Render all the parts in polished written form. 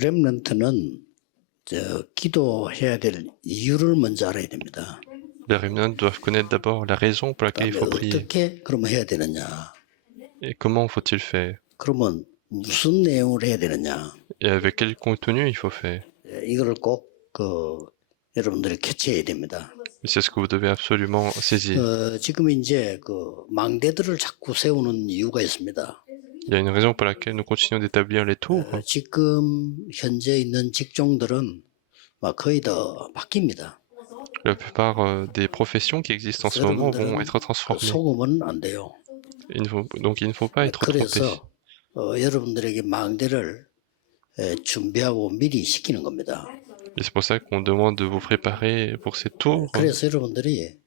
렘넌트는 기도해야 될 이유를 먼저 알아야 됩니다. Les remnants doivent connaître d'abord la raison pour laquelle il 그다음에 faut prier. 어떻게 그러면 해야 되느냐? Et comment faut-il faire? 그러면 무슨 내용을 해야 되느냐? Et avec quel contenu il faut faire? 이거를 꼭 여러분들이 캐치해야 됩니다. C'est ce que vous devez absolument saisir. 지금 이제 망대들을 자꾸 세우는 이유가 있습니다. Il y a une raison pour laquelle nous continuons d'établir les tours. 지금 현재 있는 직종들은 거의 다 바뀝니다. La plupart des professions qui existent en ce moment vont être transformées. 속으면 안 돼요. Donc il ne faut pas être trompé. 그래서 여러분들에게 망대를 준비하고 미리 시키는 겁니다. Et c'est pour ça qu'on demande de vous préparer pour ces tours. 그래서 여러분들이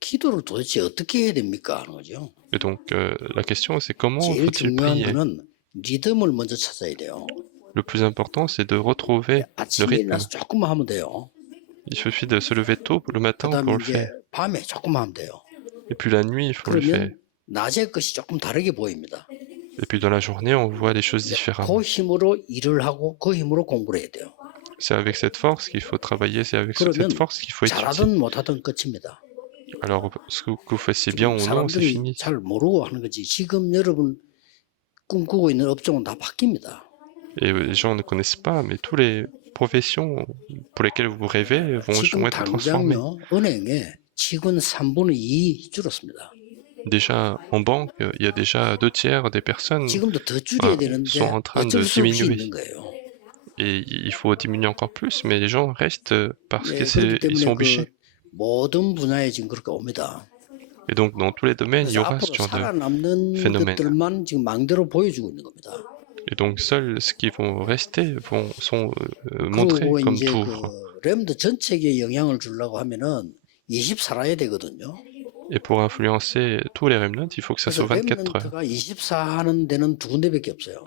기도를 도대체 어떻게 해야 됩니까 하는 거죠. Et donc la question c'est comment 제일 faut-il 중요한 prier? 거는 리듬을 먼저 찾아야 돼요. Le plus important c'est de retrouver le 아침에 rythme. 일어나서 조금만 하면 돼요. Il suffit de se lever tôt le matin 그다음에 pour le 이제 faire. 밤에 조금만 하면 돼요. Et puis la nuit il faut le faire. 그러면 낮의 것이 조금 다르게 보입니다. Et puis dans la journée on voit les choses différemment. 그 힘으로 일을 하고 그 힘으로 공부를 해야 돼요. C'est avec cette force qu'il faut travailler, c'est avec cette 그러면 force qu'il faut étudier. 잘하든 못하든 끝입니다. Alors ce que vous fassiez bien ou non, c'est 사람들이 fini. 잘 모르고 하는 거지. 지금 여러분 꿈꾸고 있는 업종은 다 바뀝니다. Et les gens ne connaissent pas, mais toutes les professions pour lesquelles vous rêvez vont 지금 être transformées. 당장요 은행에 직원 3분의 2 줄었습니다. Déjà en banque, il y a déjà 2/3 des personnes 지금도 더 줄여야 되는데 sont en train de 어쩔 수 없이 diminuer. 있는 거예요. Et il faut diminuer encore plus, mais les gens restent parce 예, que 그렇기 ils sont 때문에 obligés. 모든 분야에 지금 그렇게 옵니다. Et donc dans tous les domaines, il y 그래서 aura ce 앞으로 genre de 살아남는 phénomène. 것들만 지금 망대로 보여주고 있는 겁니다. Et donc seuls ceux qui vont rester sont montrés 그리고 comme 이제 tours. 렘드 전체에 영향을 주려고 하면은 20 살아야 되거든요. Et pour influencer tous les remnants, il faut que ça soit 24 heures. 렘넌트가 24 하는 데는 두 군데밖에 없어요.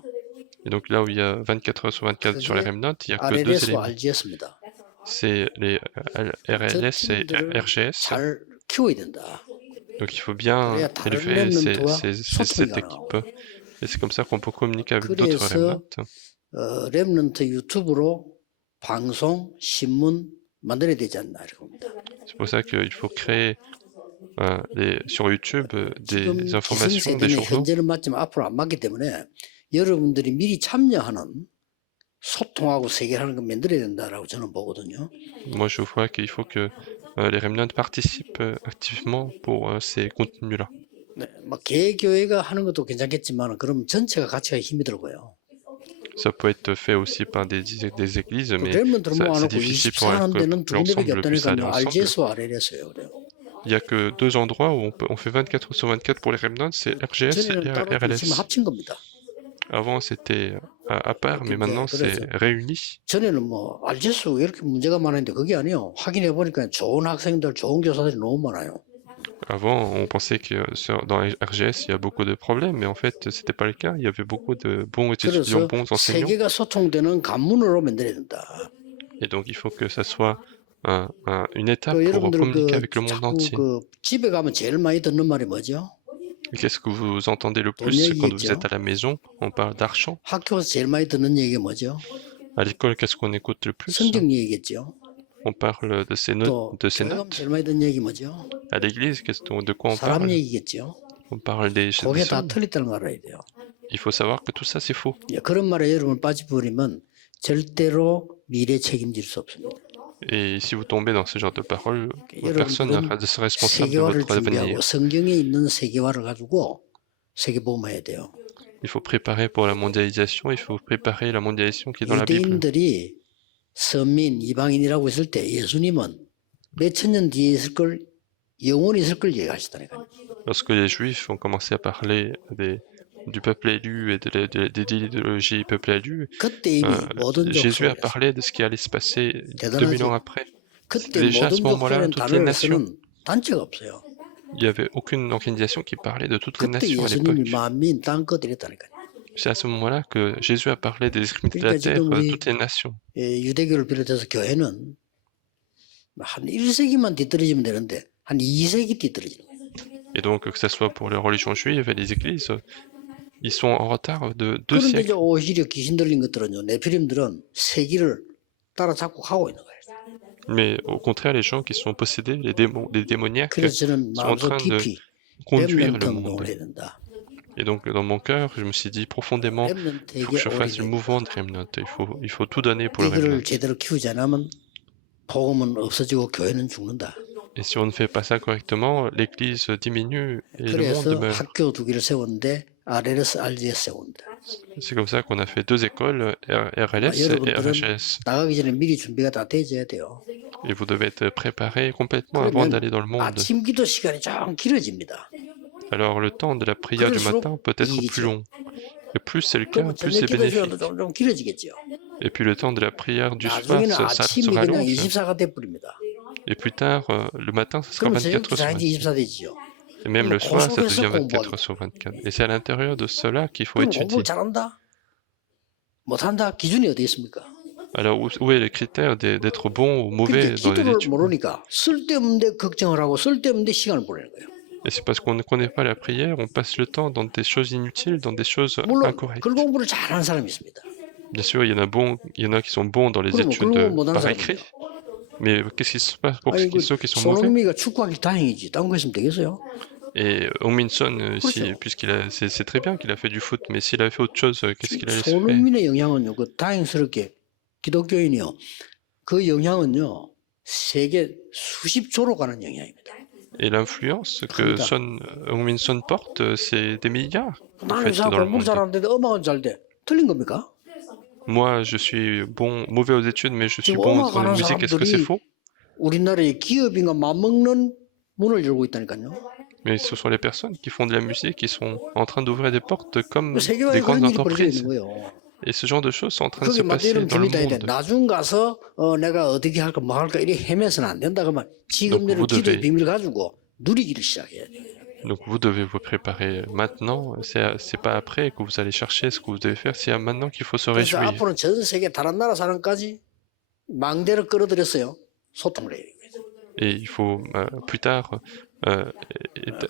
Et donc là où il y a 24 heures sur 24 sur les remnants, il n'y a que deux RLS와 éléments. RGS입니다. C'est les RLS et RGS. 잘 키워야 된다. Donc il faut bien 그래야 다른 élever 렘넌트와 cette 소통이 équipe. 가능하고. Et c'est comme ça qu'on peut communiquer avec d'autres 그래서 remnants. 렘넌트 유튜브로 방송, 신문 만들어야 되지 않나 이렇게 봅니다. C'est pour ça qu'il faut créer sur YouTube 지금 des informations, des 기성세대는 journaux. 현재는 맞지만 앞으로 안 맞기 때문에 여러분들이 미리 참여하는 소통하고 세계하는 거 만들어야 된다라고 저는 보거든요. Moi je vois qu'il faut que les remnants participent activement pour ces contenus-là. 네, 개교회가 하는 것도 괜찮겠지만 그럼 전체가 같이 힘이 들고요. Ça peut être fait aussi par des églises, mais 렘넌트를 c'est 모아놓고 difficile 24 하는 데는 두 군데밖에 l'ensemble puisse aller 없다니까요. ensemble. RGS와 RLS예요. 그래요. Il n'y a que deux endroits où on fait 24 heures sur 24 pour les remnants, c'est RGS et 전에는 따로 지금 RLS. 합친 겁니다. Avant c'était à part, mais maintenant c'est réuni. 전에는 RGS 왜 이렇게 문제가 많았는데 그게 아니에요. 확인해 보니까 좋은 학생들, 좋은 교사들이 너무 많아요. Avant, on pensait que dans RGS, il y a beaucoup de problèmes, mais en fait, c'était pas le cas. Il y avait beaucoup de bons étudiants, 그래서 bons enseignants. 세계가 소통되는 관문으로 만들어야 된다. Et donc, il faut que ça soit une étape pour 여러분들 communiquer avec le monde 자꾸 entier. 집에 가면 제일 많이 듣는 말이 뭐죠? Et qu'est-ce que vous entendez le plus quand vous êtes à la maison? On parle d'argent. 학교에서 제일 많이 듣는 얘기가 뭐죠? À l'école, qu'est-ce qu'on écoute le plus? 성경 얘기겠죠. On parle de ses 또 notes. 교회 가면 제일 많이 듣는 얘기 뭐죠? À l'église, de quoi on 사람 parle? 얘기겠죠. On parle des 그게 다 hommes. 틀렸다는 걸 알아야 돼요. Il faut savoir que tout ça, c'est faux. 그런 말에 여러분 빠져버리면 절대로 미래 책임질 수 없습니다. Et si vous tombez dans ce genre de paroles, 여러분들은 personne ne sera responsable de 세계화를 votre avenir. 준비하고 성경에 있는 세계화를 가지고 세계복음해야 돼요. Il faut préparer pour la mondialisation, il faut préparer la mondialisation qui est dans la Bible. 유대인들이 선민, 이방인이라고 했을 때 예수님은 몇천 년 뒤에 있을 걸 영원히 있을 걸 얘기하시다니까요. Lorsque les Juifs ont commencé à parler du peuple élu et des idéologies peuple élu, 그때 이미 모든 Jésus a 족속에서 parlé de ce qui allait se passer 대단하죠. 2000 ans après. 그때 Déjà à ce 모든 moment-là, 족속이라는 toutes les 단어를 nations, 쓰는 단체가 없어요. il n'y avait aucune organisation qui parlait de toutes les 그때 nations à 예수님이 l'époque. 만민 땅 끝 이랬다니까요. C'est à ce moment-là que Jésus a parlé des extrémités de la 그러니까 terre, 지금 우리 toutes les nations. 유대교를 비롯해서 교회는 한 1세기만 뒤떨어지면 되는데 한 2세기 뒤떨어지는 거예요. Et donc, que ce soit pour les religions juives et les églises, Ils sont en retard de 2 그런데 이제 siècles. 오히려 귀신 들린 것들은요, 네피림들은 세기를 따라잡고 가고 있는 거예요. Mais au contraire, les gens qui sont possédés, les démons, les démoniaques, 그래서 저는 sont en 마음속 train de 깊이 conduire 렘넌트 le 운동을 monde. 해야 된다. Et donc, dans mon cœur, je me suis dit profondément, il faut que 렘넌트에게 je fasse le 오리게 mouvement de Remnant. Il faut tout donner pour le Remnant. 이거를 제대로 키우지 않으면 복음은 없어지고 교회는 죽는다. Et si on ne fait pas ça correctement, l'Église diminue et le monde 그래서 meurt. 학교 2개를 세웠는데 RLS, RGS 세운다. C'est comme ça qu'on a fait 2 écoles, RLS et 여러분들은 RGS. 나가기 전에 미리 준비가 다 되어야 돼요. Et vous devez être préparé complètement avant 그러면 d'aller dans le monde. 아침 기도 시간이 좀 길어집니다. Alors le temps de la prière du matin peut être plus long. Et plus c'est le cas, 그러면 plus 저녁 c'est 기도 시간도 bénéfique. 좀 길어지겠죠. Et puis le temps de la prière du soir, 나중에는 ça 아침이 sera 그냥 long. 24가 돼버립니다. Et plus tard, le matin, ça sera 그러면 저녁 24 sur 기도 24. 24 되지요. Et même le 그 soir, ça 속에서 devient 24 공부하기. sur 24. Et c'est à l'intérieur de cela qu'il faut 그럼 étudier. 공부를 잘한다? 못한다? 기준이 어디 있습니까? Alors où est le critère d'être bon ou mauvais 그러니까 dans les 기도를 études? 모르니까 쓸데없는데 걱정을 하고 쓸데없는데 시간을 보내는 거예요. Et c'est parce qu'on ne connaît pas la prière, on passe le temps dans des choses inutiles, dans des choses 물론 incorrectes. 글 공부를 잘하는 사람이 있습니다. Bien sûr, il y en a qui sont bons dans les 그러면 études 글 공부 못하는 par 사람이 écrit. 있어요. Mais qu'est-ce qui se passe pour 아니 그 ceux qui sont mauvais? 손흥민이가 축구하기 다행이지. 딴 거 했으면 되겠어요? Et Min-son, 그렇죠. c'est très bien qu'il a fait du foot, mais s'il avait fait autre chose, qu'est-ce qu'il allait se faire? 손흥민의 영향은요. 그 다행스럽게 기독교인이요. 그 영향은요. 세계 수십조로 가는 영향입니다. Et l'influence que Min-son porte, c'est des milliards, en 나는 fait, 이상 dans le 공부 monde. 잘하는데 음악은 잘 돼. 틀린 겁니까? Moi, je suis mauvais aux études, mais je suis 지금 bon 음악 dans la 하는 musique. Est-ce que c'est 사람들이 faux? 우리나라의 기업인과 맞먹는 문을 열고 있다니까요. Mais ce sont les personnes qui font de la musique qui sont en train d'ouvrir des portes comme 세계화에 des grandes 그런 일이 벌어져 entreprises. 있는 거예요. Et ce genre de choses sont en train de se 그게 막 passer 이런 dans le 준비 다 해야 돼. monde. 나중 가서 내가 어떻게 할까 뭐 할까 이렇게 헤매서는 안 된다. 그러면 지금 Donc, 내는 vous 기도의 devez- 비밀 가지고 누리기를 시작해야 돼. Donc vous devez vous préparer maintenant. C'est pas après que vous allez chercher ce que vous devez faire. C'est maintenant qu'il faut se 그래서 réjouir. 앞으로는 전 세계 다른 나라 사람까지 망대를 끌어들였어요. 소통을 해야 돼요. Et il faut plus tard 그러려고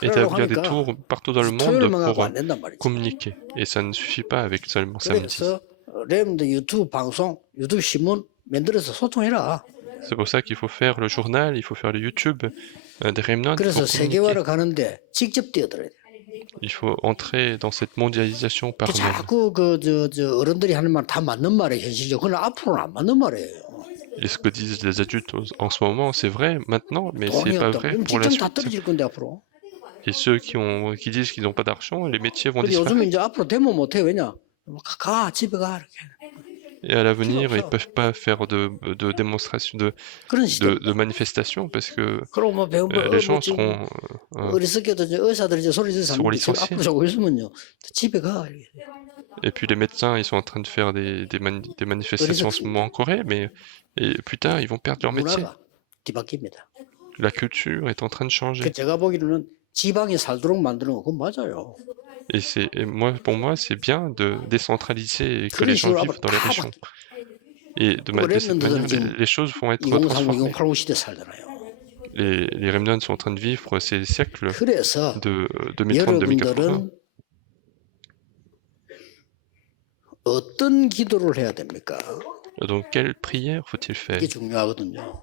établir des 하니까 tours partout dans le monde 토요일만 pour 가고 안 된단 말이죠. communiquer. Et ça ne suffit pas avec seulement samedi. 그래서 렘드 유튜브 방송, 유튜브 신문 만들어서 소통해라. C'est pour ça qu'il faut faire le journal, il faut faire le YouTube des Remnants pour 그래서 communiquer. 세계화를 가는데 직접 뛰어들어야 돼. Il faut entrer dans cette mondialisation par 그 nous. 자꾸 저 어른들이 하는 말 다 맞는 말이에요. 현실적으로. 그러나 앞으로는 안 맞는 말이에요. Et ce que disent les adultes en ce moment, c'est vrai maintenant, mais c'est 돈이 pas 없다. vrai 그럼 pour la 직장 다 suite. 떨어질 건데 앞으로. Et ceux qui disent qu'ils n'ont pas d'argent, les métiers vont 근데 요즘 disparaître. 이제 앞으로 데모 못해. 왜냐? 가 집에 가 이렇게. Et à l'avenir, ils peuvent pas faire de démonstration, 그런 시대. de manifestation parce que 그리고 뭐 배운 거 les gens 지금 seront 어리석게도 이제 의사들이 이제 소리 지르서 sur 하는데 지금 licenciés. 앞으로 자고 있으면요 집에 가. 이렇게. Et puis les médecins, ils sont en train de faire des manifestations en ce moment en Corée, mais et plus tard, ils vont perdre leur métier. 문화가 뒤바뀝니다. La culture est en train de changer. 그 제가 보기로는 지방에 살도록 만드는 거 그건 맞아요. Pour moi, c'est bien de décentraliser et que les gens 그런 식으로 vivent dans les 다 régions. Et de cette manière, les choses vont être 2030, transformées. 2085 시대 살잖아요. Les Remnants sont en train de vivre ces siècles 그래서 de 2030-2080. 여러분들은 어떤 기도를 해야 됩니까? Donc, quelle prière faut-il faire? 이게 중요하거든요.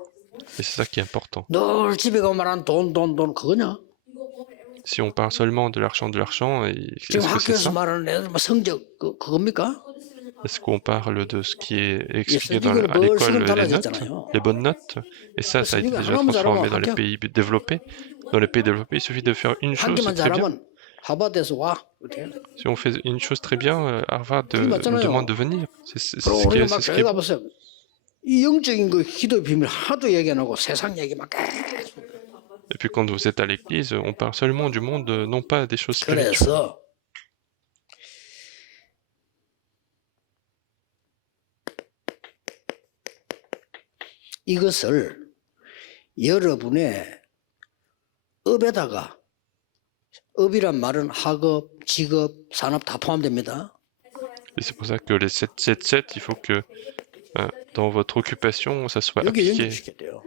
Et c'est ça qui est important. 늘 집에 가면 말한 돈 그거냐? Si on parle seulement de l'argent, 지금 est-ce que c'est 학교에서 ça? 말하는 애들 뭐 성적 그겁니까? Est-ce qu'on parle de ce qui est expliqué 예수님은 à 뭘 l'école, 시간 les notes, 달라졌잖아요. les bonnes notes? Et ça a été 예수님은 déjà 하나만 transformé 잘하면 dans les 합격. pays développés. Dans les pays développés, il suffit de faire une 한 chose 개만 très bien. 잘하면 하버드에서 와. 이렇게. Si on fait une chose très bien, Harvard nous 맞잖아요. demande de venir. C'est 그럼 ce qui 우리가 est, 막 c'est ce 교회 qui est bon. 가보세요. 이 영적인 그 기도의 비밀 하도 얘기 안 하고 세상 얘기만 계속. Et puis quand vous êtes à l'église, on parle seulement du monde, non pas des choses spirituelles. 그래서 이것을 여러분의 업에다가 업이란 말은 학업, 직업, 산업 다 포함됩니다. Et c'est pour ça que les 7-7-7, il faut que dans votre occupation, ça soit 여기 appliqué. 연결시켜야 돼요.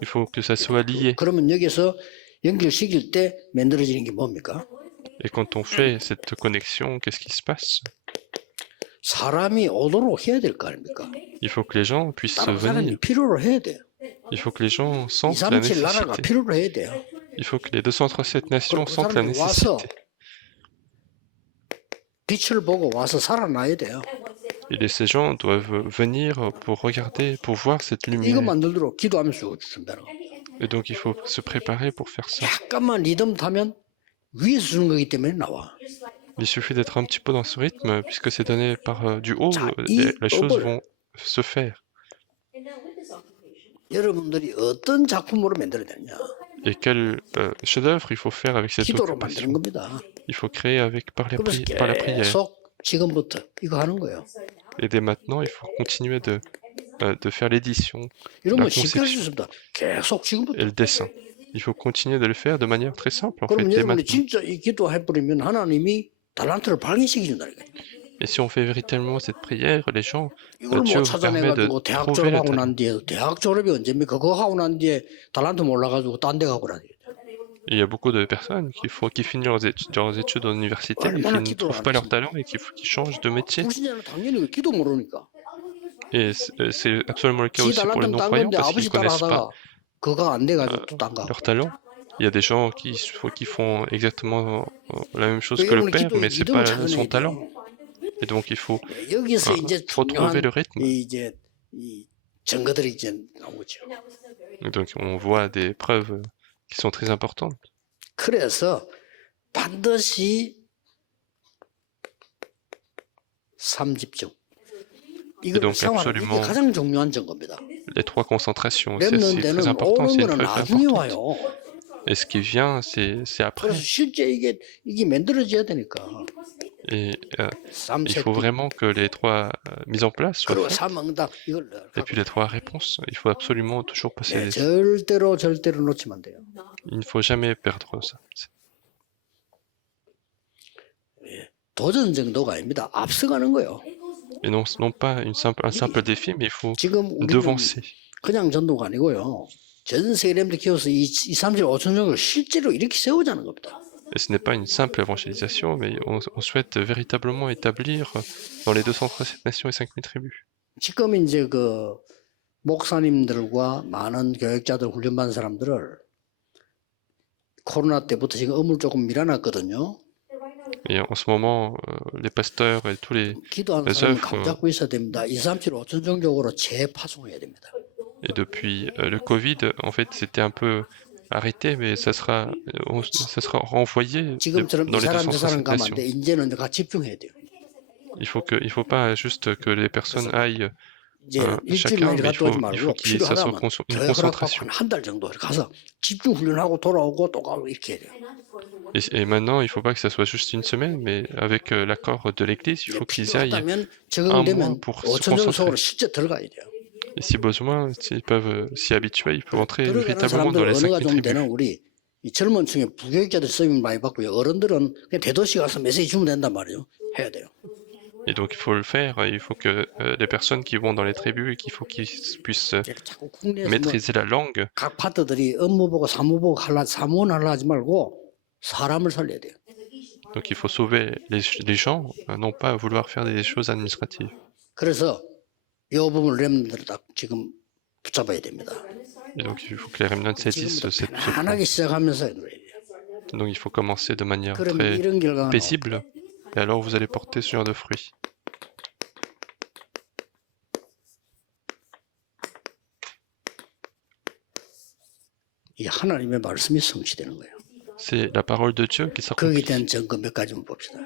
Il faut que ça soit lié. 그러면 여기서 연결시킬 때 만들어지는 게 뭡니까? Et quand on fait cette connexion, qu'est-ce qui se passe? 사람이 오도록 해야 될 거 아닙니까? Il faut que les gens puissent 다른 사람이 venir. 필요로 해야 돼요. Il faut que les gens sentent la 237 나라가 nécessité. 필요로 해야 돼요. Il faut que les 237 nations 그리고 그 sentent la 사람들이 와서 nécessité. 빛을 보고 와서 살아나야 돼요. Et ces gens doivent venir pour regarder, pour voir cette 이거 lumière. 만들도록 기도하면서 준다는 거. Et donc il faut se préparer pour faire ça. 약간만 리듬 타면 위에서 주는 거기 때문에 나와. Il suffit d'être un petit peu dans ce rythme, puisque c'est donné par du haut, 자, les choses 법을 vont se faire. 여러분들이 어떤 작품으로 만들어야 되냐? Et quel chef-d'œuvre il faut faire avec cette 기도로 만드는 occupation? 겁니다. Il faut créer avec par 그래서 la prière. 계속 지금부터 이거 하는 거예요. Et dès maintenant, il faut continuer de faire l'édition 이런 거 la 쉽게 할 수 conception 있습니다. 계속 et 지금부터. le dessin. Il faut continuer de le faire de manière très simple, en fait, 그럼 dès 여러분이 maintenant. 진짜 이 기도해 버리면 하나님이 달란트를 발견시켜 준다니까요. Et si on fait véritablement cette prière, les gens, 이걸 Dieu 뭐 vous permet de 찾아내가지고 대학 trouver le 졸업하고 talent. 난 뒤에 대학 졸업이 언제입니까? 그거 하고 난 뒤에 달란트 몰라가지고 딴 데 가고 나니. Et il y a beaucoup de personnes qui finissent leurs études universitaires et qui 얼마나 ne 기도를 trouvent 안 pas leur 했습니까? talent et qui changent de métier. 불신자는 당연히 기도 모르니까. Et c'est absolument le cas 지 aussi pour les 달란트는 딴 non-croyants 건데 parce qu'ils 아버지 ne connaissent pas 따라하다가 그거 안 돼가지고 또 딴 가. leur talent. Il y a des gens qui font exactement la même chose que le 여러분이 père, 기도의 mais c'est 리듬을 pas son 찾아내야 talent. 돼요. Et donc il faut 여기서 이제 retrouver 중요한 le rythme. 이제 이 증거들이 이제 나오죠. Et donc on voit des preuves qui sont très importantes. 그래서 반드시 3집중. 이거 donc 생활 이게 absolument 가장 중요한 증거입니다. Les trois concentrations, c'est 랩는 très 데는 important, 오는 c'est une 거는 preuve 나중에 importante. 와요. Et ce qui vient, c'est après. 그래서 실제 이게 만들어져야 되니까. Et il 3세트 faut vraiment que les trois mises en place soient 그리고 faites. 3응답 이걸 Et puis les trois réponses, il faut absolument toujours passer 네, les... 절대로 놓치면 안 돼요. Il ne faut jamais perdre ça. 도전 정도가 아닙니다. 앞서가는 거예요. Et non pas un simple défi, mais il faut 지금 우리는 devancer. 그냥 전도가 아니고요. 전 세계 렘드 키워서 237, 5천 정도를 실제로 이렇게 세우자는 겁니다. Et ce n'est pas une simple évangélisation, mais on souhaite véritablement établir dans les 237 nations et 5000 tribus. 지금 이제 그 목사님들과 많은 교육자들 훈련받은 사람들을 코로나 때부터 지금 업무를 조금 밀어놨거든요. Et en ce moment, les pasteurs et tous les 기도하는 사람은 œuvres, 감 잡고 있어야 됩니다. 237, 5천 정도로 재파송해야 됩니다. et depuis le Covid, en fait, c'était un peu arrêté, mais ça sera renvoyé 지금처럼 dans 이 les 사람 저 사람 237 가면 안 nations. 돼. 이제는 같이 집중해야 돼요. Il faut pas juste que les personnes aillent 이제 chacun, 일주일만 mais 갔다 오지 il 말고 faut qu'il y ait ça soit 필요하다면 une 교회 허락받고 concentration. 한 달 정도 가서 집중 훈련하고 돌아오고 또 가고 이렇게 해야 돼요. Et maintenant, il faut pas que ça soit juste une semaine, mais avec l'accord de l'Église, il faut qu'ils y aillent 필요하다면 un mois 적응되면 pour se 5천 정도 속으로 concentrer. 실제 들어가야 돼요. Et si besoin, s'ils peuvent s'y habituer, ils peuvent entrer 들어가는 véritablement dans 사람들 les 언어가 5000 좀 tribus. 되는 우리 이 젊은 층에 부교육자들 쓰임 많이 받고요. 어른들은 그냥 대도시 가서 메시지 주면 된단 말이에요. 해야 돼요. Et donc il faut le faire, il faut que les personnes qui vont dans les tribus, qu'il faut qu'ils puissent 자꾸 국내에서 뭐 maîtriser la langue. 각 파트들이 업무 보고 사무 보고 사무원 하려 하지 말고 사람을 살려야 돼요. Donc il faut sauver les gens, non pas vouloir faire des choses administratives. 그래서 이 부분을 렘들을 딱 지금 붙잡아야 됩니다. Et donc il faut que les remnants saisissent 지금부터 ce point. 편안하게 시작하면서 해야 돼요. Donc il faut commencer de manière 그러면 très 이런 결과가 나와요. paisible, et alors vous allez porter ce genre de fruits. 이 하나님의 말씀이 성취되는 거예요. C'est la parole de Dieu qui 거기에 s'accomplit. 대한 증거 몇 가지만 봅시다.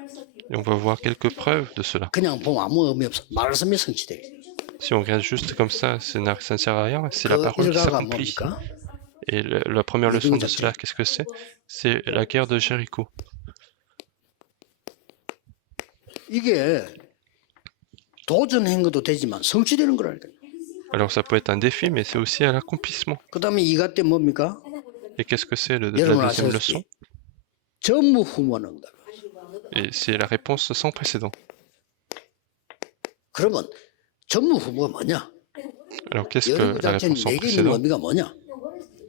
Et on va voir quelques preuves de cela. 그냥 보면 아무 의미 없어. 말씀이 성취돼. Si on regarde juste comme ça ne sert à rien, c'est la 그 parole qui 일가가 s'accomplit. 뭡니까? Et la première leçon de cela, qu'est-ce que c'est? C'est la guerre de Jéricho. 이게 도전한 것도 되지만 성취되는 거라니까요. Alors ça peut être un défi, mais c'est aussi à l'accomplissement. 그 다음에 이가 때 뭡니까? Et qu'est-ce que c'est la 여러분 deuxième 아시다시피 leçon? 전무후무응답. Et c'est la réponse sans précédent. 그러면 전무후무가 뭐냐? Alors qu'est-ce que 여러분 la 자체는 réponse sans 내게 있는 précédent? 의미가 뭐냐?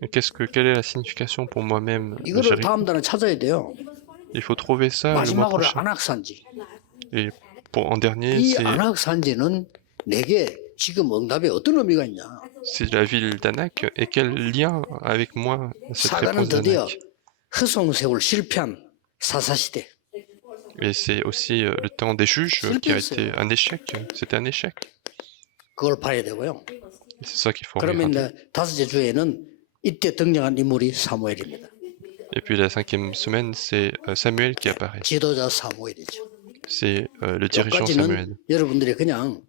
Et quelle est la signification pour moi-même de 이거를 Jéricho? 다음 달에 찾아야 돼요. Il faut trouver ça le mois 마지막으로 prochain. 안악산지. Et en dernier, 이 c'est 안악산지는 내게 지금 응답에 어떤 의미가 있냐? la ville d'Anak. Et quel lien avec moi, cette 사단은 réponse 드디어 d'Anak? 허송세월 실패한 사사시대. Et c'est aussi le temps des juges qui a été un échec. C'était un échec. 그걸 봐야 되고요. C'est ça qu'il faut 그러면 regarder. 이제 다섯째 주에는 이때 등장한 인물이 사무엘입니다. Et puis la 5e semaine, c'est Samuel qui apparaît. 지도자 사무엘이죠. C'est le dirigeant Samuel. 여기까지는 여러분들이 그냥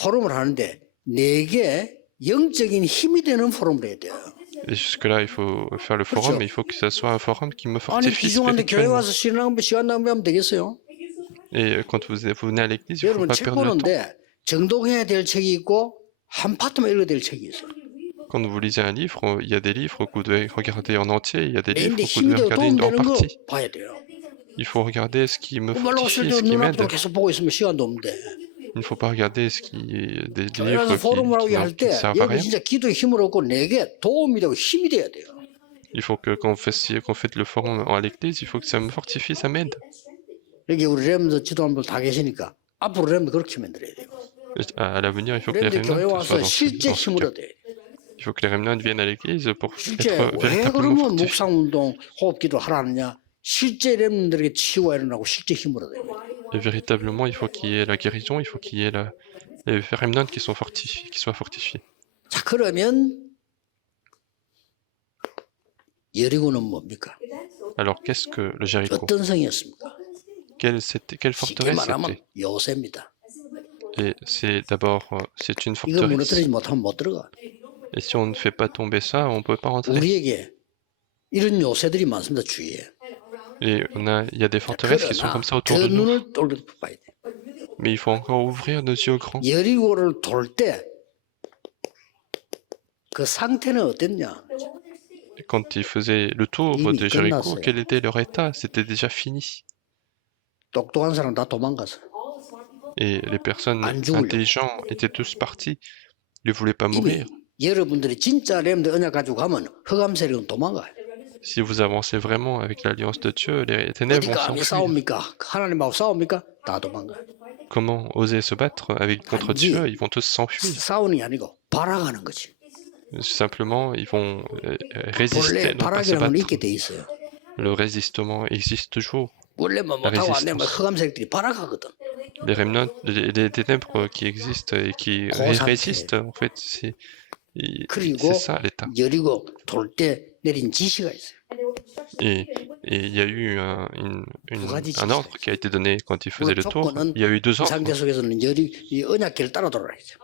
포럼을 하는데 내게 영적인 힘이 되는 포럼을 해야 돼요. Et jusque-là, il faut faire le forum, mais il faut que ça soit un forum qui me 아니 fortifie 기중한데 교회 spirituellement. 와서 신앙 시간 낭비하면 되겠어요? Et quand vous venez à l'église, il ne faut 여러분 pas 책 perdre le temps. 보는데 정독해야 될 책이 있고 한 파트만 읽어야 될 책이 있어요. Quand vous lisez un livre, il y a des livres que vous devez regarder en entier, il y a des livres 내인데 que vous 힘이 devez 되고 regarder en 도움되는 거 partie. 봐야 돼요. Il faut regarder ce qui me 말로 fortifie, 쓸때 ce qui m'aide. 눈앞으로 계속 보고 있으면 시간도 없는데. Il ne faut pas regarder ce qui est des 교회 livres 와서 포럼을 하게 할 qui 때 ne servent à 여러분 rien. 진짜 기도에 힘을 얻고 내게 도움이 되고 힘이 돼야 돼요. Il faut que quand vous faites le forum à l'église, il faut que ça me fortifie, ça m'aide. 여기 우리 렘드 지도한 분 다 계시니까 앞으로 렘드 그렇게 만들어야 돼요. À l'avenir, il faut que les 렘드 교회 remnants 와서 soient 실제 dans ce 힘을 cas. 얻어야 돼요. Il faut que les remnants viennent à l'église pour 실제 être 왜 véritablement 그러면 fortifiés. 묵상운동 호흡기도 하라느냐 실제 렘들에게 치유가 일어나고 실제 힘을 얻어야 돼요. Et véritablement, il faut qu'il y ait la guérison, il faut qu'il y ait les remnants qui sont fortifiés, qui soient fortifiés. 자 그러면 여리고는 뭡니까? Alors, qu'est-ce que le Jéricho? 어떤 성이었습니까? Quelle 쉽게 forteresse 말하면 c'était? 요새입니다. Et c'est d'abord, c'est une 이거 forteresse. 무너뜨리지 못하면 못 들어가. Et si on ne fait pas tomber ça, on ne peut pas rentrer. 우리에게 이런 요새들이 많습니다. 주위에. Et il y a des forteresses qui sont 그러나 comme ça autour 더 de nous. 눈을 돌려 봐야 돼. Mais il faut encore ouvrir nos yeux grands. 여리고를 돌 때 그 상태는 어땠냐? Et quand ils faisaient le tour 이미 de Jéricho, 끝났어요. quel était leur état? C'était déjà fini. 똑똑한 사람 다 도망갔어. Et les personnes 안 죽으려고. intelligentes étaient tous partis. Ils ne voulaient pas 이미 mourir. 여러분들이 진짜 렘드 언약 가지고 가면 흑암 세력은 도망가요. Si vous avancez vraiment avec l'alliance de Dieu, les ténèbres 어디 vont 감히 s'enfuir. 싸웁니까? 하나님하고 싸웁니까? 다 도망가요. Comment oser se battre contre 단지 Dieu? Ils vont tous s'enfuir. 싸우는 게 아니고 발악하는 거지. Simplement, ils vont 원래 résister, non pas se 발악이라는 건 battre. 있게 돼 있어요. Le résistement existe toujours. 원래 뭐 못하고 안 되면 흑암 세력들이 발악하거든. Les remnants, les ténèbres qui existent et qui 상태. résistent, en fait, 그리고 c'est ça l'état. 여리고 돌 때 내린 지시가 있어요. Et il y a eu 가지 un ordre qui a été donné quand il faisait le tour. 조건은 Il y a eu 2 이 상태 ordres. 속에서는 이 언약길을 따라 돌아야죠.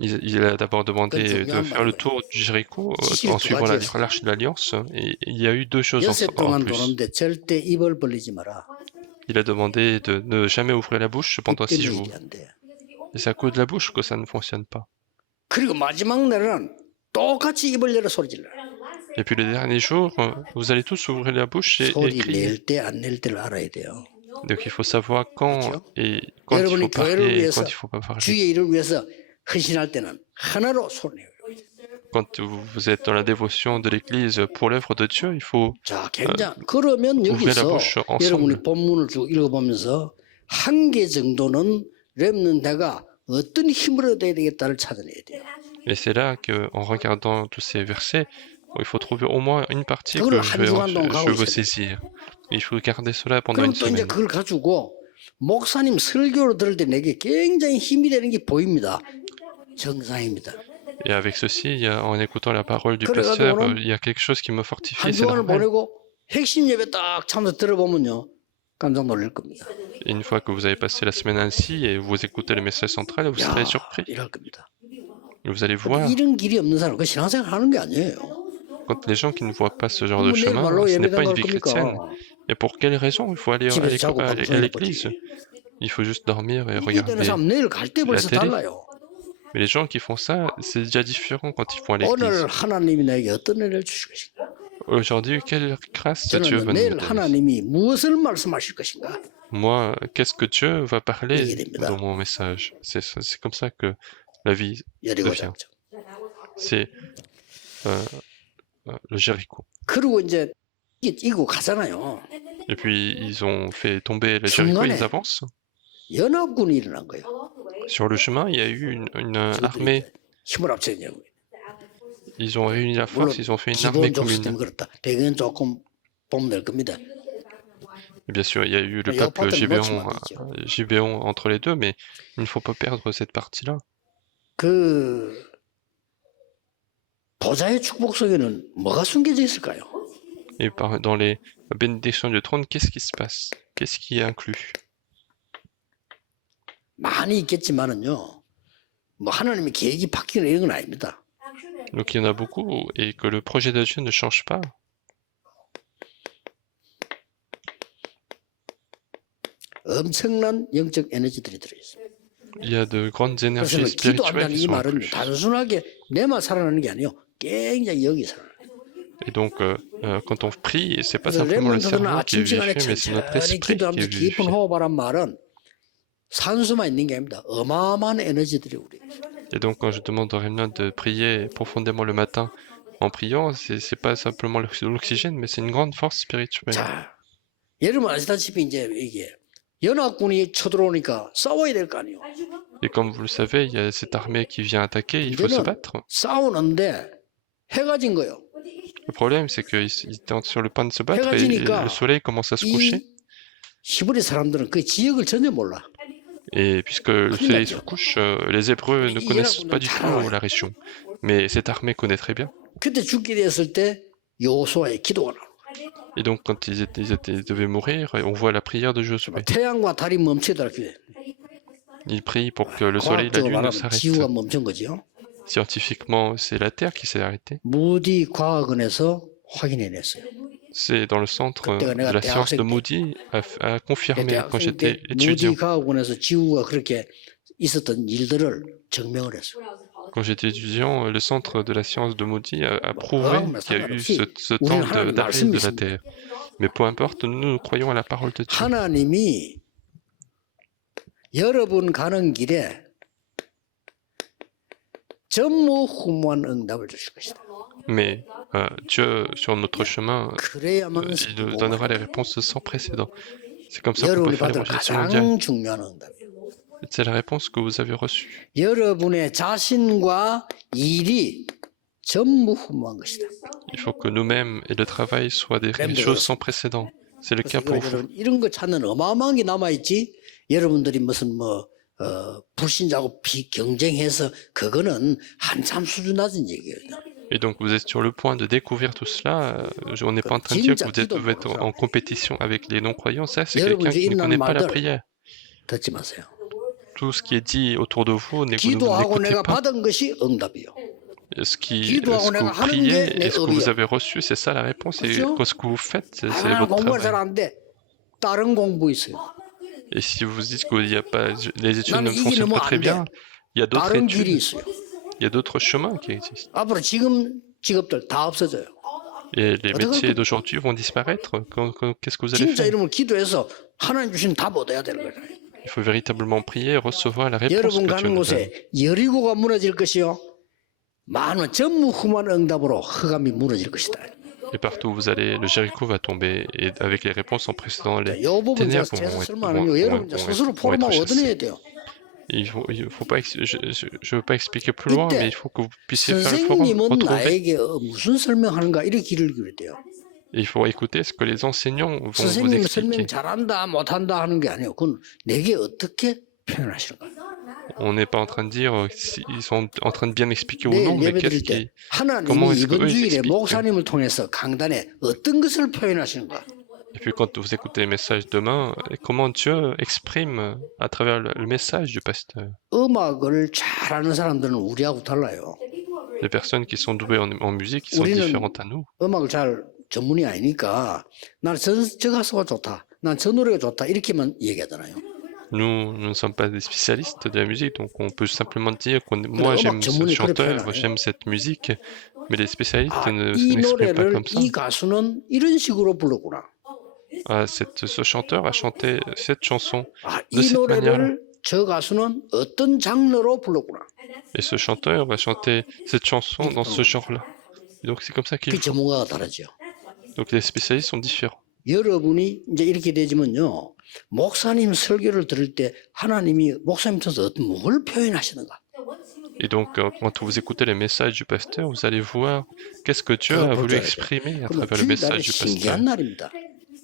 Il a d'abord demandé 그건 de 중요한 faire le 말이에요. tour du Jéricho 지시를 en 두 suivant 가지 l'arche de l'Alliance. Et il y a eu 2 choses 엿새 en 동안 plus. 도는데 절대 입을 벌리지 마라. Il a demandé de ne jamais ouvrir la bouche pendant 입 6 때문에 jours. 이게 안 돼. Et c'est à cause de la bouche que ça ne fonctionne pas. 그리고 마지막 날은 똑같이 입을 열어 소리 질러. Et puis le dernier jour, vous allez tous ouvrir la bouche et 소리 crier. 낼 때 안 낼 때를 알아야 돼요. Donc il faut savoir quand 그렇죠? et quand il 여러분이 faut 교회를 parler et 위해서 quand il faut pas parler. 주의 일을 위해서 헌신할 때는 하나로 손해요. Quand vous êtes dans la dévotion de l'Église pour l'œuvre de Dieu, il faut 자, 굉장히 그러면 ouvrir la 여기서 bouche 여러분이 ensemble. 본문을 쭉 읽어보면서 한 개 정도는 렘넌트가 어떤 힘을 얻어야 되겠다를 찾아내야 돼요. Et c'est là qu'en regardant tous ces versets, il faut trouver au moins une partie 그걸 que 한 주간 동안 가고 je veux 있어야 돼요. saisir. Il faut garder cela pendant 그럼 une 또 이제 semaine. 그걸 가지고 목사님 설교를 들을 때 내게 굉장히 힘이 되는 게 보입니다. 정상입니다. Et avec ceci, en écoutant la parole du 그래가지고는 pasteur, il y a quelque chose qui me 한 fortifie, c'est 주간을 normal. 보내고 핵심 예배 딱 참석 들어보면요. 깜짝 놀랄 겁니다. Et une fois que vous avez passé la semaine ainsi et vous écoutez le message central, vous 야, serez surpris. 이럴 겁니다. Et vous allez voir, 이런 길이 없는 사람, 그 신앙생활 하는 게 아니에요. quand les gens qui ne voient pas ce genre de 그럼 내일 chemin, 말로 ce n'est 예배당 pas une 갈 vie chrétienne. 겁니까? Et pour quelle raison il faut aller 집에서 자고 à 방송해 l'église? 보지. Il faut juste dormir et 이게 되는 regarder. 사람 내일 갈 때 벌써 télé. 달라요. Mais les gens qui font ça, c'est déjà différent quand ils vont à l'église. 오늘 하나님이 내게 어떤 은혜를 주실 것인가? Aujourd'hui, quelle grâce Dieu 저는 va nous 내일 donner? 하나님이 무엇을 말씀하실 것인가? Moi, qu'est-ce que Dieu va 이게 parler 됩니다. dans mon message? C'est comme ça que la vie 여리고 devient. 작전. C'est le Jéricho. 그리고 이제 이고 가잖아요. Et puis ils ont fait tomber la Jéricho, ils 중간에 avancent. 연합군이 일어난 거예요. Sur le chemin, il y a eu une 저들이 armée. 이제 힘을 합쳤냐고. Ils ont réuni la force, 물론 ils ont fait une armée 기본 족수 때문에 commune. 그렇다. 배경은 조금 보면 될 겁니다. Et bien sûr, il y a eu le 요 peuple 파트를 놓치면 Gibéon, 안 되죠. Gibéon entre les deux, mais il ne faut pas perdre cette partie-là. 그 보좌의 축복 속에는 뭐가 숨겨져 있을까요? Et dans les bénédictions du trône, qu'est-ce qui se passe? Qu'est-ce qui est inclus? 많이 있겠지만은요. 뭐 하나님의 계획이 바뀌는 이런 건 아닙니다. Donc il y en a beaucoup, et que le projet de Dieu ne change pas. 엄청난 영적 에너지들이 들어있어요. Il y a de grandes énergies 그래서 spirituelles 기도한다는 qui 이 sont 말은 incluses. 단순하게 내만 살아나는 게 아니에요. 굉장히 여기 살아나요. Et donc, quand on prie, c'est pas 그래서 simplement le 렘넌트들은 cerveau qui est 아침 시간에 vivifié, mais c'est notre 천천히 esprit qui est 기도하면서 깊은 vivifié. 호흡하란 말은 산수만 있는 게 아닙니다. 어마어마한 에너지들이 우리. Et donc, quand je demande au Remnant de prier profondément le matin en priant, c'est pas simplement l'oxygène, mais c'est une grande force spirituelle. 자, 여러분 아시다시피 이제 이게 연합군이 쳐들어오니까 싸워야 될 거 아니에요. Et comme vous le savez, il y a cette armée qui vient attaquer, il faut se 문제는 battre. 싸우는데 해가 진 거예요. Le problème, c'est qu'ils étaient sur le point de se battre et le soleil commence à se coucher. 이 히브리 사람들은 그 지역을 전혀 몰라. Et puisque le soleil se couche, les Hébreux ne connaissent pas du tout la région. Mais cette armée connaît très bien. 그때 죽게 되었을 때 여호수아의 기도가 나와. Et donc, quand ils devaient mourir, on voit la prière de Josué. 태양과 달이 멈추더라. Il prie pour que le soleil et la 과학적으로 lune ne 말하면 s'arrêtent. 지구가 멈춘 거지요. Scientifiquement, c'est la Terre qui s'est arrêtée. 무디 과학원에서 확인해냈어요. C'est dans le centre de la science de Moody à confirmer quand 대학생 j'étais 때 étudiant. 무디 과학원에서 지구가 그렇게 있었던 일들을 증명을 했어요. Quand j'étais étudiant, le centre de la science de Moody a prouvé qu'il y a eu ce temps d'arrêt de la Terre. Mais peu importe, nous croyons à la parole de Dieu. 하나님이 여러분 가는 길에 전무후무한 응답을 주실 것이다. Mais Dieu, sur notre chemin, 그래야만 il nous donnera les réponses sans précédent. C'est comme ça qu'on peut 여러분이 faire 받을 l'évangélisation mondiale. 가장 중요한 응답. C'est la réponse que vous avez reçue. 여러분의 자신과 일이 전무후무한 것이다. Il faut que nous-mêmes et le travail soient des choses sans précédent. C'est le cas 그래서 pour vous. 여러분 이런 거 찾는 어마어마한 게 남아있지. 여러분들이 무슨 불신자하고 경쟁해서 그거는 한참 수준 낮은 얘기예요. Et donc vous êtes sur le point de découvrir tout cela. On n'est pas en train de dire que vous êtes en compétition avec les non-croyants. Ça, c'est quelqu'un qui ne connaît pas la prière. 듣지 마세요. Tout ce qui est dit autour de vous, ne vous 기도하고 n'écoutez 내가 pas. 받은 것이 응답이요. Ce que vous priez et ce que vous avez reçu, c'est ça la réponse. Et ce que vous faites, c'est votre 공부가 잘 travail. 안 돼. 다른 공부 있어요. Et si vous dites que les études ne 나는 이게 fonctionnent 너무 pas très 안 돼. bien, il y a d'autres 다른 길이 études, 있어요. il y a d'autres chemins qui existent. 앞으로 지금 직업들 다 없어져요. Et les métiers d'aujourd'hui vont disparaître. Qu'est-ce que vous allez 진짜 faire? 이름을 기도해서 하나님 주신 답 얻어야 되는 거예요. Il faut véritablement prier et recevoir la réponse 여러분 que Dieu 가는 nous donne. 곳에 여리고가 무너질 것이요. 많은 전무후무한 응답으로 흑암이 무너질 것이다. Et partout où vous allez, le Jéricho va tomber. Et avec les réponses sans précédent, les 이 부분 제가 ténèbres 제가 vont 설명하는 거 여러분 이제 스스로 être 포럼하고 chassées. 얻어내야 돼요. Il faut pas, je veux pas expliquer plus loin, mais il faut que vous puissiez faire le forum, 선생님은 retrouver. 나에게 무슨 설명하는가 이렇게 귀를 기울여야 돼요. Et il faut écouter ce que les enseignants vont vous 선생님 설명 expliquer. 잘한다 못한다 하는 게 아니에요. 그건 내게 어떻게 표현하시는 거예요. On n'est pas en train de dire s'ils sont en train de bien expliquer ou 내일 non, mais 예배 qu'est-ce 드릴 때 qui, comment 하나님이 est-ce que 이번 eux ils 주일에 expliquent. 목사님을 통해서 강단에 어떤 것을 표현하시는가. Et puis quand vous écoutez les messages demain, comment Dieu exprime à travers le message du pasteur. 음악을 잘하는 사람들은 우리하고 달라요. Les personnes qui sont douées en musique, qui sont 우리는 différentes à nous. 음악을 잘 전문이 아니니까 난 저 가수가 좋다. 난 저 노래가 좋다. 이렇게만 얘기하잖아요. Nous ne sommes pas des spécialistes de la musique, donc on peut simplement dire que moi j'aime ce 전문이 그래 chanteur, 표현하네. j'aime cette musique, mais les spécialistes 아, ne 이 s'expriment pas 노래를 comme ça. 이 가수는 이런 식으로 부르구나. Ah, ce chanteur a chanté cette chanson 아, de 이 cette manière-là. 노래를 저 가수는 어떤 장르로 불렀구나. Et ce chanteur va chanter cette chanson dans ce genre-là. Et donc c'est comme ça 그 qu'il faut. 전문가가 다르죠. Donc les spécialistes sont différents. 여러분이 이제 이렇게 되지만요. 목사님 설교를 들을 때 하나님이 목사님 통해서 어떤 뭘 표현하시는가? Et donc, quand vous écoutez les messages du pasteur, vous allez voir qu'est-ce que Dieu a voulu exprimer à 그러면 travers le 주일날에 message du pasteur. 신기한 날입니다.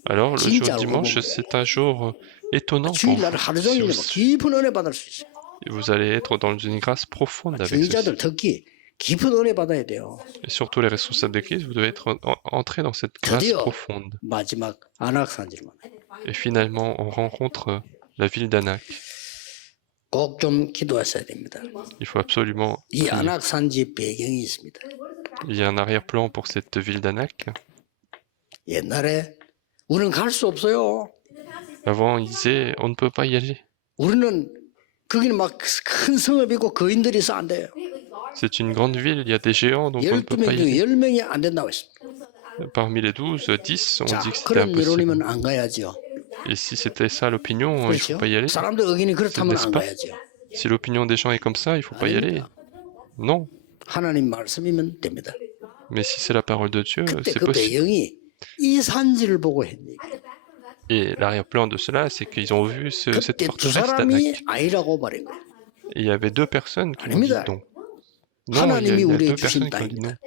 Alors, le jour 진짜로 dimanche, 그거 c'est un jour étonnant pour 주일날 vous. 하루 Si 종일 vous, 깊은 은혜 받을 수 있어요. vous allez être dans une grâce profonde avec 주의자들 ceci. 특히 깊은 은혜 받아야 돼요. Et surtout les responsables d'église, vous devez être entrés dans cette grâce 드디어 profonde. 마지막 안악산지를 만나요. Et finalement, on rencontre la ville d'Anak. 꼭 좀 기도하셔야 됩니다. Il faut absolument 이 prier. 안악산지 배경이 있습니다. Il y a un arrière-plan pour cette ville d'Anak. 옛날에 우리는 갈 수 없어요. Avant, ils disaient, on ne peut pas y aller. 우리는 거기는 막 큰 성읍이고 거인들이 있어 안 돼요. C'est une grande ville, il y a des géants, donc on ne peut pas 12명 y 중에 aller. 10명이 안 된다고 했습니다. Parmi les 12, 10 ont 자, dit que c'était 그런 impossible. 여론이면 안 가야죠. Et si c'était ça l'opinion, il 그렇죠? faut pas y aller. 사람들 의견이 그렇다면 n'est-ce 안 pas? 가야죠. Si l'opinion des gens est comme ça, il faut pas y aller. 아닙니다. Non. 하나님 말씀이면 됩니다. Mais si c'est la parole de Dieu, 그때 c'est 그 possible. 배경이 이 산지를 보고 했니? Et l'arrière-plan de cela, c'est qu'ils ont vu cette 그때 두 forteresse 사람이 d'Anak. 아니라고 말한 거예요. Et il y avait deux personnes qui ont dit 아닙니다. non. Non, il y a 하나님이 우리에게 deux 주신 personnes qui ont dit non. 땅입니다.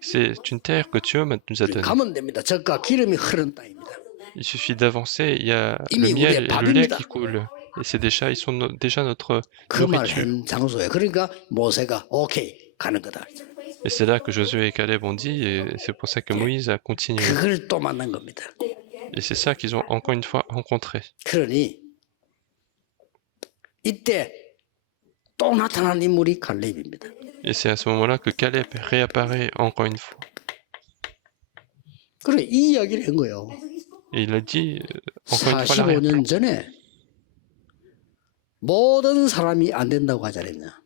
C'est une terre que Dieu nous a 우리 donnée. 가면 됩니다. 젖과 기름이 흐르는 땅입니다. Il suffit d'avancer, il y a 이미 le miel 우리의 et le lait 밥입니다. qui coulent. Et c'est déjà, ils sont déjà notre 그 말 nourriture. 한 장소에 그러니까 모세가 오케이 가는 거다. Et c'est là que Josué et Caleb ont dit, et c'est pour ça que Moïse a continué. 그걸 또 만난 겁니다. Et c'est ça qu'ils ont encore une fois rencontré. 그러니 이때 또 나타난 인물이 갈렙입니다. Et c'est à ce moment-là que Caleb réapparaît encore une fois. 그래 이 이야기를 한 거예요. Et il a dit, encore une fois, l'arrière-plan. 45년 전에 모든 사람이 안 된다고 하지 않았냐.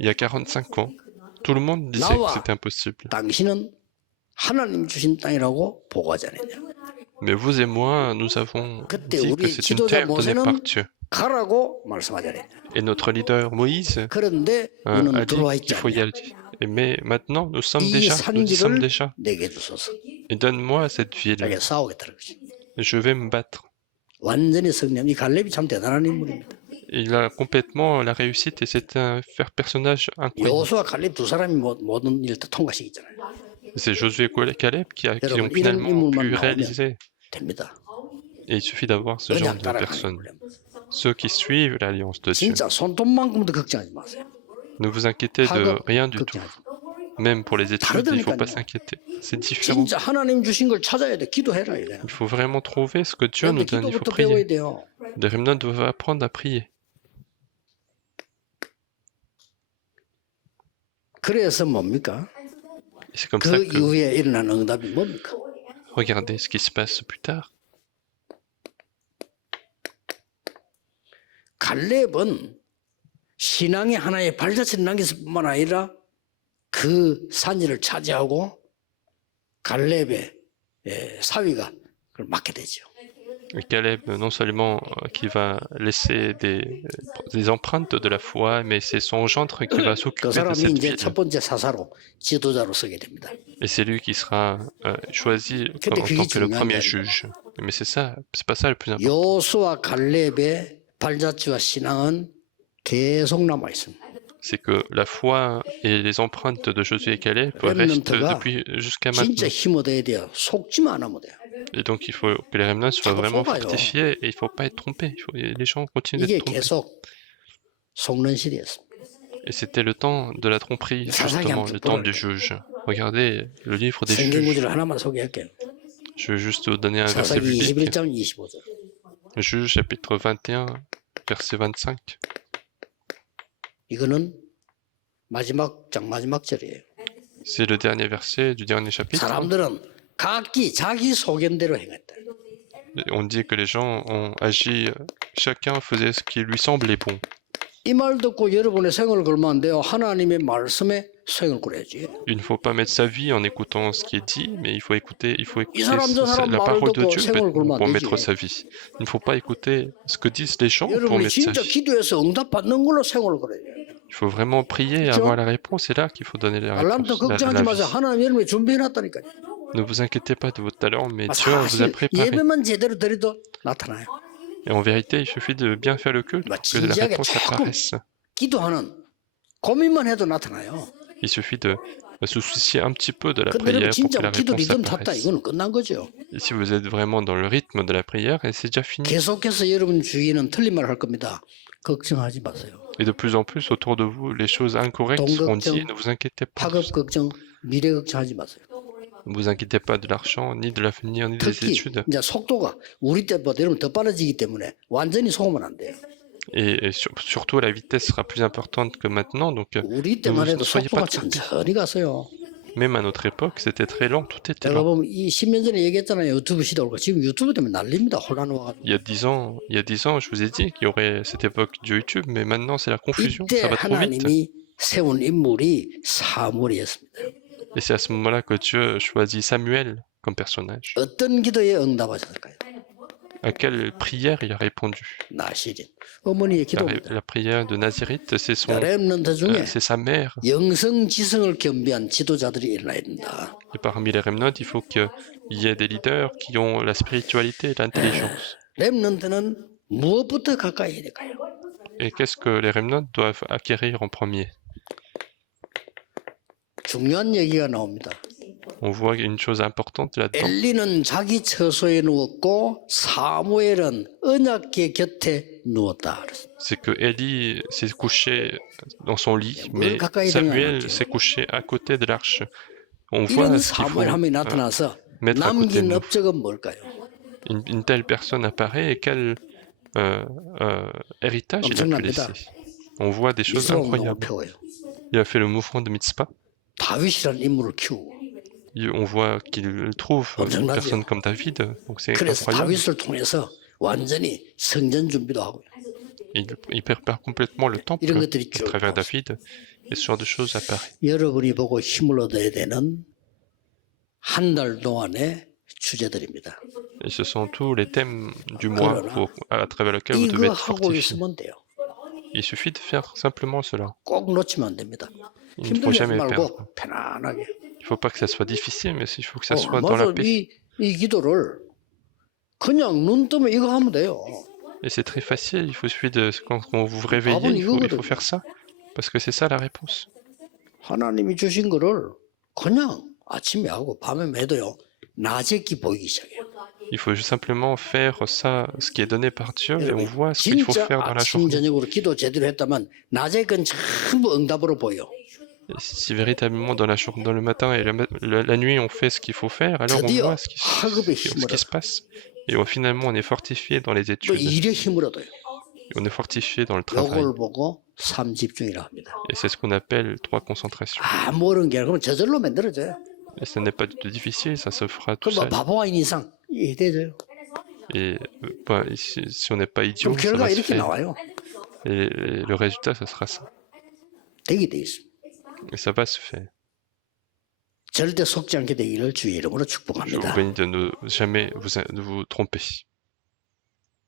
Il y a 45 ans, tout le monde disait que c'était impossible. 당신은 하나님 주신 땅이라고 보고하지 않았냐. Mais vous et moi, nous avons 그때 dit que 우리 c'est une 지도자 terre donnée par 모세는 Dieu. 가라고 말씀하지 않았냐. Et notre leader Moïse 그런데 a 너는 dit 들어와 qu'il 있지 faut y 않냐. aller. Mais maintenant, nous y sommes 이 산지를 déjà. 내게 주소서. Et donne-moi cette ville. 자기가 싸우겠다는 거지. Je vais me battre. 완전히 성령. 이 갈렙이 참 대단한 인물입니다. Il a complètement la réussite et c'est un personnage incroyable. 여호수아 갈렙 두 사람이 모든 일을 다 통과시키잖아요. C'est Josué et Caleb qui ont 여러분, 이런 finalement 인물만 pu 나오면 réaliser. 됩니다. Et il suffit d'avoir ce genre 그냥 de 따라가는 personnes. 거예요. Ceux qui suivent l'alliance de Dieu. 진짜 손돈만큼도 걱정하지 마세요. Ne vous inquiétez de 학업 rien du tout. 걱정하지 마세요. Même pour les études, il ne faut pas 다르다니까요. s'inquiéter. C'est différent. 진짜 하나님 주신 걸 찾아야 돼. 기도해라 이래. Il faut vraiment trouver ce que Dieu nous 그런데 donne. Il faut 기도부터 배워야 prier. 돼요. Les remnants doivent apprendre à prier. 그래서 뭡니까? Et c'est comme ça 그 que, 이후에 일어난 응답이 뭡니까? regardez ce qui se passe plus tard. 갈렙은 신앙의 하나의 발자취를 남겼을 뿐만 아니라 그 산지를 차지하고 갈렙의 사위가 그걸 맡게 되죠. Et Caleb, non seulement qui va laisser des empreintes de la foi, mais c'est son gendre qui va 그 s'occuper de 사람이 cette 이제 ville. 첫 번째 사사로 지도자로 서게 됩니다. Et c'est lui qui sera choisi en 근데 그게 tant que le 중요한 premier 게 juge. Mais c'est pas ça le plus important. 여호수아 갈렙의 발자취와 신앙은 계속 남아 있습니다. C'est que la foi et les empreintes de Josué et Caleb restent depuis jusqu'à 진짜 maintenant. 힘 얻어야 돼요. 속지만 않으면 돼요. Et donc il faut que les remnants soient 자꾸 vraiment 속아요. fortifiés et il ne faut pas être trompés. Les gens continuent 이게 d'être trompés. 계속 속는 시대였습니다. Et c'était le temps de la tromperie, justement, le temps du juge. Regardez le livre des 성경 juges. 구절을 하나만 소개할게요. Je vais juste vous donner un verset 사사기 biblique. 21장 25절. Juge chapitre 21, verset 25. 이거는 마지막 장 마지막 절이에요. C'est le dernier verset du dernier chapitre. 사람들은 각기 자기 소견대로 행했다. On dit que les gens ont agi, chacun faisait ce qui lui semblait bon. 이 말 듣고 여러분의 생을 걸면 안 돼요. 하나님의 말씀에 생을 걸어야지. Il ne faut pas mettre sa vie en écoutant ce qui est dit, mais il faut écouter 사람 저 사람 la 말을 parole de 듣고 Dieu 생을 걸면 안 pour 되지. mettre sa vie. Il ne faut pas écouter ce que disent les gens pour 여러분이 mettre sa 진짜 vie. 기도해서 응답 받는 걸로 생을 걸어야 돼요. Il faut vraiment prier et avoir la réponse. C'est là qu'il faut donner la 알람도 réponse. 걱정하지 마세요. 하나님 여러분이 준비해놨다니까요. Ne vous inquiétez pas de votre talent, mais Dieu vous a 사실 préparé. 예배만 제대로 드려도 나타나요. Et en vérité, il suffit de bien faire le culte pour que la 진지하게 réponse 조금 apparaisse. 기도하는 고민만 해도 나타나요. Il suffit de se soucier un petit peu de la 근데 여러분 prière pour que 진짜 la 기도 réponse 리듬 탔다 apparaisse. 이거는 끝난 거죠. Et si vous êtes vraiment dans le rythme de la prière, et c'est déjà fini. 계속해서 여러분 주위에는 틀린 말 할 겁니다. 걱정하지 마세요. Et de plus en plus autour de vous, les choses incorrectes seront dites. Ne vous inquiétez pas. 학업 걱정, 미래 걱정하지 마세요. Ne vous inquiétez pas de l'argent, ni de l'avenir, ni des 특히 études. 이제 속도가 우리 때보다 여러분 더 빨라지기 때문에 완전히 속으면 안 돼요. Et surtout, la vitesse sera plus importante que maintenant. Donc, 우리 때만 해도 ne soyez pas 속도가 천천히 갔어요. même à notre époque, c'était très lent, tout était 제가 lent. 보면 이 10년 전에 얘기했잖아요. 유튜브 시대 올 거. 지금 유튜브 때문에 난립니다. 혼란 와가지고. Il y a 10 ans, je vous ai dit qu'il y aurait cette époque de YouTube, mais maintenant c'est la confusion, 이때 ça va trop vite. 하나님이 세운 인물이 사무엘이었습니다. Et c'est à ce moment-là que Dieu choisit Samuel comme personnage. 어떤 기도에 응답하셨을까요? À quelle prière il a répondu? 나시린. 어머니의 기도입니다. La prière de Nazirith, c'est 렘넌트 중에 c'est sa mère. 영성지성을 겸비한 지도자들이 일어나야 된다. Et parmi les remnants, il faut qu'il y ait des leaders qui ont la spiritualité et l'intelligence. 렘넌트는 무엇부터 가까이 해야 될까요? Et qu'est-ce que les remnants doivent acquérir en premier? 중요한 얘기가 나옵니다. On voit une chose importante là-dedans. 엘리는 자기 처소에 누웠고 사무엘은 언약궤 곁에 누웠다. C'est que Élie s'est couché dans son lit, mais 가까이 Samuel s'est couché à côté de l'arche. On voit 이런 ce qu'il faut 사무엘 함이 나타나서 mettre à côté de 남긴 nous. 업적은 뭘까요? Une telle personne apparaît et quel héritage il a pu laisser. On voit des choses 이스라엘 너무 incroyables. 배워요. Il a fait le mouvement de Mitzpah. 다윗이라는 인물을 키우고 On voit qu'il trouve une personne comme David, donc c'est 그래서 incroyable. 다윗을 통해서 완전히 성전 준비도 하고요. Il prépare complètement le temple 이런 것들이 à 쭉 travers David, et ce genre de choses apparaît. 여러분이 보고 힘을 얻어야 되는 한 달 동안의 주제들입니다. Et ce sont tous les thèmes du mois à travers lequel vous devez 이거 être 하고 fortifié. 있으면 돼요. Il suffit de faire simplement cela. 꼭 놓치면 안 됩니다. Il ne faut 힘들지 jamais perdre. 말고 편안하게. Il ne faut pas que ça soit difficile, mais il faut que ça soit dans la 맞아. paix. 이 기도를 그냥 눈 뜨면 이거 하면 돼요. Et c'est très facile, il faut suffire de quand vous vous réveillez, il faut faire ça. Parce que c'est ça la réponse. 하나님이 주신 거를 그냥 아침에 하고 밤에 해도요. 낮에 기 보이기 시작해요. Il faut simplement faire ça, ce qui est donné par Dieu, et on voit ce qu'il faut 진짜 faire dans la 아침 journée. 저녁으로 기도 제대로 했다면 낮에 건 전부 응답으로 보여. Et si véritablement dans le matin et la nuit on fait ce qu'il faut faire, alors on voit ce qui se passe. Et finalement on est fortifié dans les 또 études. 일에 힘을 얻어요. Et on est fortifié dans le travail. 이걸 보고 삼집중이라 합니다. Et c'est ce qu'on appelle 3 concentrations. 모르는 게 아니라 그러면 저절로 만들어져요. Et ce n'est pas du tout difficile, ça se fera tout 그럼 seul. 바보 아닌 이상 이해돼요. Et si on n'est pas idiot, 그럼 ça 결과 va se 이렇게 faire. 나와요. Et le résultat, ça sera ça. 되게 돼 있습니다. Et ça va se faire. 절대 속지 않게 되기를 주의 이름으로 Je vous 축복합니다. bénis de ne jamais vous tromper.